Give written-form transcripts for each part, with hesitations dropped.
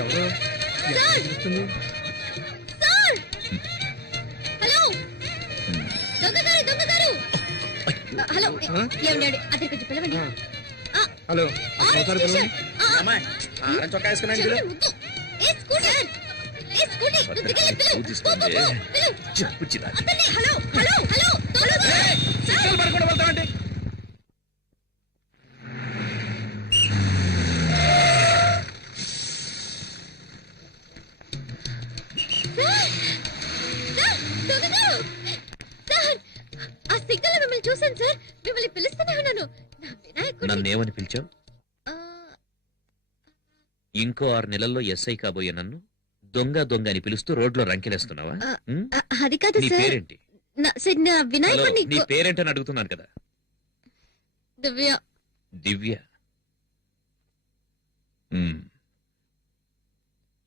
ఎవరు హలో ఏమండి అతని కొంచెం పిలవండి. హలో చొక్కా వేసుకున్నాను. ఆ సిగ్నల్ మిమ్మల్ని చూసాను సార్. మిమ్మల్ని పిలుస్తూనే ఉన్నాను. నన్నేమని పిలిచావు? ఇంకో 6 నెలల్లో ఎస్ఐ కాబోయే నన్ను దొంగ దొంగ అని పిలుస్తూ రోడ్లో రంకెలేస్తున్నావా? అది కాదు నీ సార్. పేరేంటి? వినాయకుడిని. నీ పేరేంటని అడుగుతున్నాను కదా. దివ్య. దివ్య.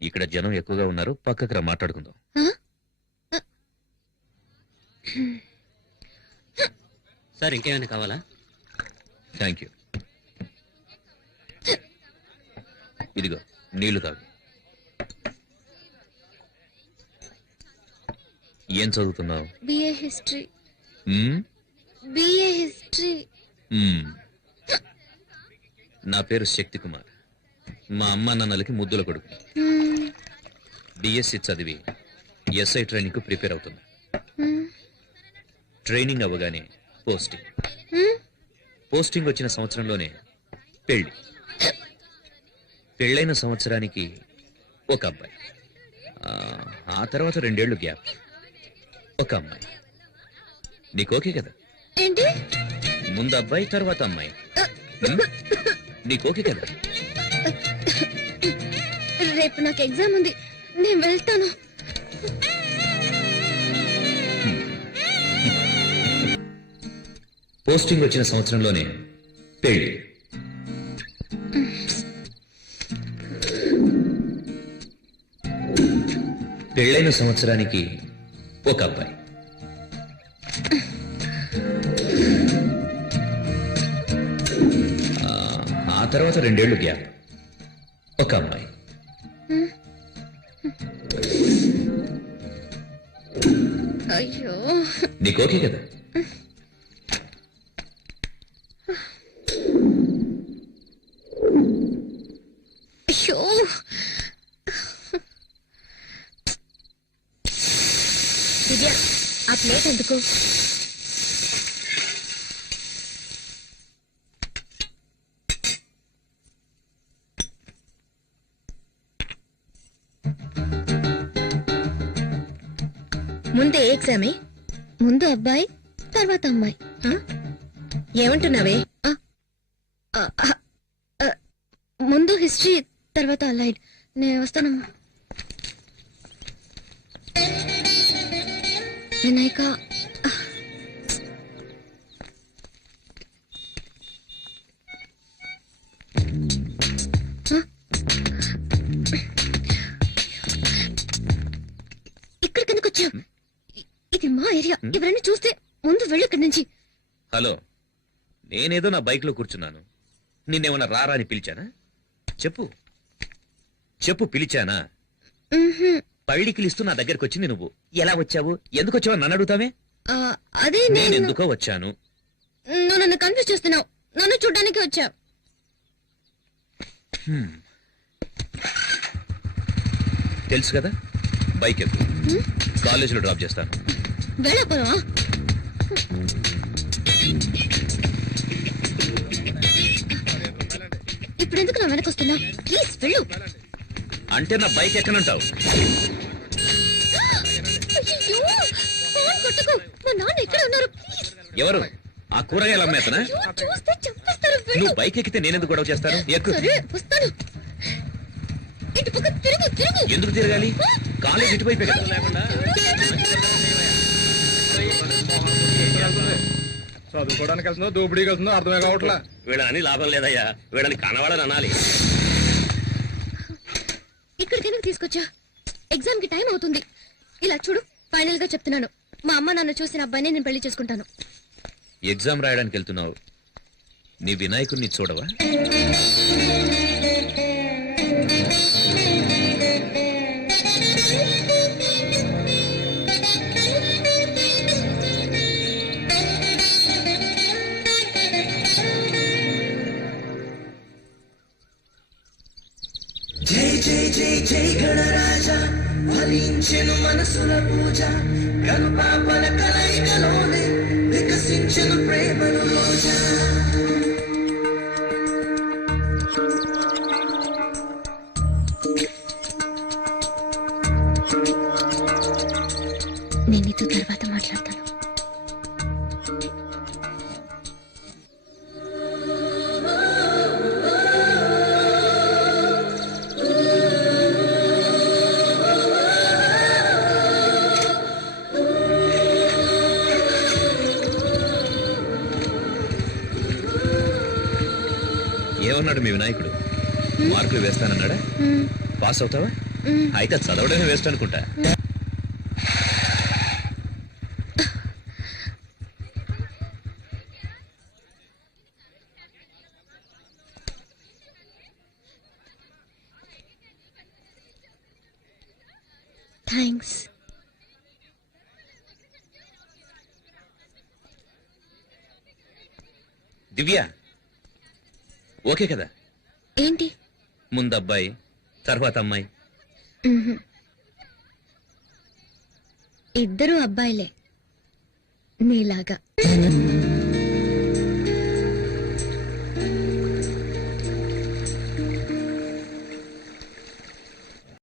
ఇక్కడ జనం ఎక్కువగా ఉన్నారు, పక్కకు రా మాట్లాడుకుందాం. సార్ ఇంకేమైనా కావాలా? Thank you. ఇదిగో నీళ్లు తాగు. ఏం చదువుతున్నావు? BA history. BA history. నా పేరు శక్తి కుమార్. మా అమ్మ నాన్నలకి ముద్దుల కొడుకు. డిఎస్సి చదివి ఎస్ఐ ట్రైనింగ్ కు ప్రిపేర్ అవుతున్నా. ట్రైనింగ్ అవ్వగానే పోస్టింగ్ వచ్చిన సంవత్సరంలోనే పెళ్లి. పెళ్ళైన సంవత్సరానికి ఒక అబ్బాయి. ఆ తర్వాత 2 ఏళ్లు గ్యాప్. ఒక అమ్మాయి. నీకు ఓకే కదా? ఏంటి? ముందు అబ్బాయి తర్వాత అమ్మాయి. నీకు ఓకే కదా? రేపు నాకు ఎగ్జామ్ ఉంది, నేను వెళ్తాను. పోస్టింగ్ వచ్చిన సంవత్సరంలోనే పెళ్లి. పెళ్ళైన సంవత్సరానికి ఒక అబ్బాయి. ఆ తర్వాత 2 ఏళ్లు గ్యాప్. ఒక అమ్మాయి. అయ్యో, నీకు ఓకే కదా? అయ్యో, దివ్య ఆ ప్లేట్ ఎందుకు? ముందు ఏ ఎగ్జామే? ముందు అబ్బాయి తర్వాత అమ్మాయి. ఏమంటున్నావే? ముందు హిస్టరీ తర్వాత అలైడ్. నేను వస్తానమ్మా. వినాయక, ఇక్కడికి ఎందుకు వచ్చావు? ఇది మా ఏరియా. ఎవరైనా చూస్తే ముందు వెళ్ళు ఇక్కడి నుంచి. హలో, నేనేదో నా బైక్ లో కూర్చున్నాను. నిన్నేమన్నా రారా అని పిలిచానా? చెప్పు చెప్పు, పిలిచానా? పళ్ళికిలిస్తూ నా దగ్గరకు వచ్చింది నువ్వు. ఎలా వచ్చావు, ఎందుకు వచ్చావు నన్ను అడుగుతావే? అదే నేను ఎందుకో వచ్చాను. నువ్వు నన్ను కన్ఫ్యూజ్ చేస్తున్నావు. నన్ను చూడ్డానికి వచ్చావు. తెలుసు కదా, బైక్ ఎక్కు, కాలేజీలో డ్రాప్ చేస్తాను. వెళ్ళకపోవా? ఇప్పుడు ఎందుకు నా వెనక వస్తున్నావు? ప్లీజ్ వెళ్ళు. అంటే నా బైక్ ఎక్కనంటావు? మా నాన్న ఎక్కడ ఉన్నారు? ఎవరు? ఆ కూరగాయలు అమ్మేతనా? చూస్తే చంపేస్తారు. నువ్వు బైక్ ఎక్కితే నేనెందుకు గొడవ చేస్తాను? ఎక్కు. వస్తాను. ఇటు పక్క తిరుగు. తిరుగు. ఎందుకు తిరగాలి? కాలేజ్ ఇటువైపే కదా. చదువుకోవడానికి వెళ్తుందో దోపిడీకి వెళ్తుందో అర్థమే కావట్లా. వీళ్ళని లాభం లేదయ్యా, వీళ్ళని కనవాడని అనాలి. ఇక్కడికి ఎందుకు తీసుకొచ్చా? ఎగ్జామ్ కి టైం అవుతుంది. ఇలా చూడు, ఫైనల్ గా చెప్తున్నాను, మా అమ్మ నాన్న చూసిన అబ్బాయిని నేను పెళ్లి చేసుకుంటాను. ఎగ్జామ్ రాయడానికి వెళ్తున్నావు, నీ వినాయకుడిని చూడవా? జై జై జై జై గణరాజా ఫలించెను మనసుల పూజ కనుపాపల కలయికలోనే వికసించెను ప్రేమను రోజా నేను నీతో తర్వాత మాట్లాడతాను. ఏమన్నాడు మీ వినాయకుడు? మార్కులు వేస్తానన్నాడా? పాస్ అవుతావా? అయితే చదవడమే వేస్ట్ అనుకుంటా. థ్యాంక్స్. దివ్య ఓకే కదా? ఏంటి? ముందు అబ్బాయి, తర్వాత అమ్మాయి. ఇద్దరు అబ్బాయిలే నీలాగా.